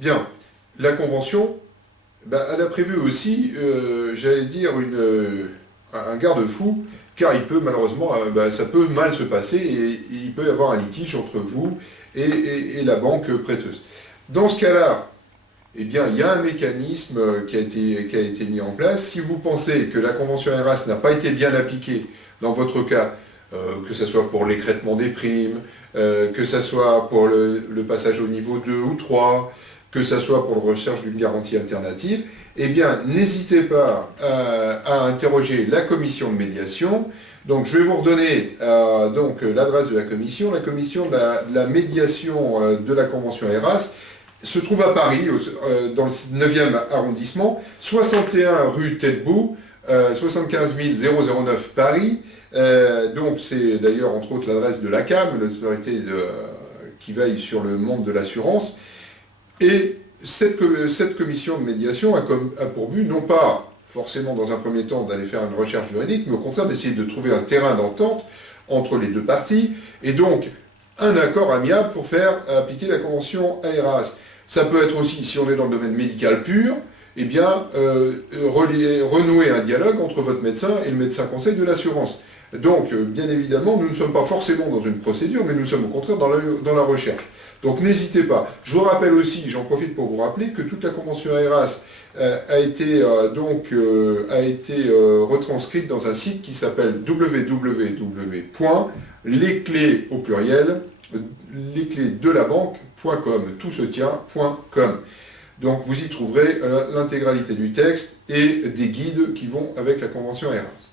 Bien, la Convention, elle a prévu aussi, j'allais dire, un garde-fou, car il peut malheureusement, ça peut mal se passer et il peut y avoir un litige entre vous et la banque prêteuse. Dans ce cas-là, eh bien, il y a un mécanisme qui a été mis en place. Si vous pensez que la Convention ERAS n'a pas été bien appliquée, dans votre cas, que ce soit pour l'écrêtement des primes, que ce soit pour le passage au niveau 2 ou 3, que ce soit pour la recherche d'une garantie alternative, eh bien, n'hésitez pas à interroger la commission de médiation. Donc, je vais vous redonner l'adresse de la commission de la médiation de la Convention ERAS, se trouve à Paris, dans le 9e arrondissement, 61 rue Tête-Bout, 75 009 Paris. Donc c'est d'ailleurs entre autres l'adresse de l'ACAM, l'autorité qui veille sur le monde de l'assurance. Et cette commission de médiation a pour but, non pas forcément dans un premier temps d'aller faire une recherche juridique, mais au contraire d'essayer de trouver un terrain d'entente entre les deux parties, et donc un accord amiable pour faire appliquer la convention ERAS. Ça peut être aussi, si on est dans le domaine médical pur, eh bien, renouer un dialogue entre votre médecin et le médecin conseil de l'assurance. Donc, bien évidemment, nous ne sommes pas forcément dans une procédure, mais nous sommes au contraire dans la recherche. Donc, n'hésitez pas. Je vous rappelle aussi, j'en profite pour vous rappeler, que toute la convention ERAS a été retranscrite dans un site qui s'appelle www.lesclés au pluriel, lesclésdelabanque.com, tout se tient.com. Donc vous y trouverez l'intégralité du texte et des guides qui vont avec la convention ERAS.